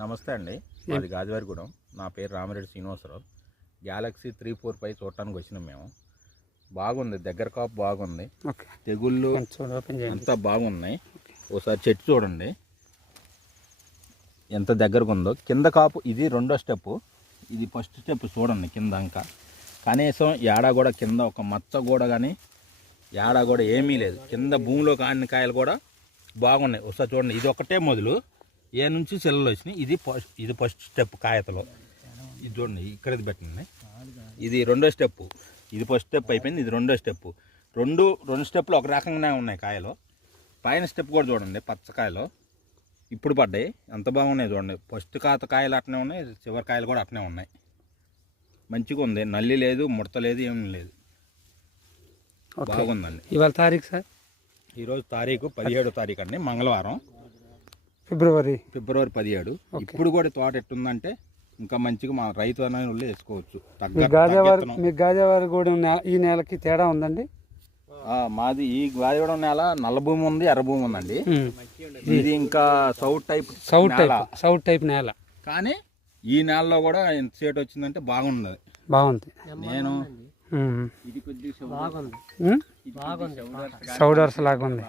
నమస్తే అండి, మాది గాజువారిగూడెం. నా పేరు రామిరెడ్డి శ్రీనివాసరావు. గ్యాలక్సీ 345 చూడటానికి వచ్చినాం మేము. బాగుంది, దగ్గర కాపు బాగుంది, తెగుళ్ళు అంతా బాగున్నాయి. ఒకసారి చెట్టు చూడండి ఎంత దగ్గరకు ఉందో. కింద కాపు ఇది రెండో స్టెప్, ఇది ఫస్ట్ స్టెప్ చూడండి. కింద ఇంకా కనీసం ఏడా కూడా కింద ఒక మచ్చ కూడా కానీ ఏడా కూడా ఏమీ లేదు. కింద భూమిలో కాని కాయలు కూడా బాగున్నాయి. ఒకసారి చూడండి, ఇది ఒకటే మొదలు ఏ నుంచి సెల్లలు వచ్చినాయి. ఇది ఫస్ట్ స్టెప్ కాయతలో. ఇది చూడండి, ఇక్కడ పెట్టండి. ఇది రెండో స్టెప్, ఇది ఫస్ట్ స్టెప్ అయిపోయింది, ఇది రెండో స్టెప్. రెండు స్టెప్లు ఒక రకంగానే ఉన్నాయి కాయలు. పైన స్టెప్ కూడా చూడండి, పచ్చకాయలు ఇప్పుడు పడ్డాయి, ఎంత బాగున్నాయి చూడండి. ఫస్ట్ కాయలు అట్నే ఉన్నాయి, చివరి కాయలు కూడా అట్నే ఉన్నాయి. మంచిగా ఉంది, నల్లి లేదు, ముడత లేదు, ఏమీ లేదు, బాగుందండి. ఇవాళ తారీఖు సార్? ఈరోజు తారీఖు 17వ తారీఖు అండి, మంగళవారం, ఫిబ్రవరి 17. ఇప్పుడు కూడా తోట ఎట్టుందంటే ఇంకా మంచిగా మా రైతు అనేది వేసుకోవచ్చు. మీ గాజువారిగూడెం ఈ నెలకి తేడా ఉందండి? మాది ఈ గాజువారిగూడెం నేల నల్ల భూమి ఉంది, ఎర్ర భూమి ఉందండి. ఇది ఇంకా సౌత్ టైప్ నేల. కానీ ఈ నేలలో కూడా ఎంత సేట్ వచ్చిందంటే బాగుంది. నేను సౌడర్స్ లాగా ఉంది.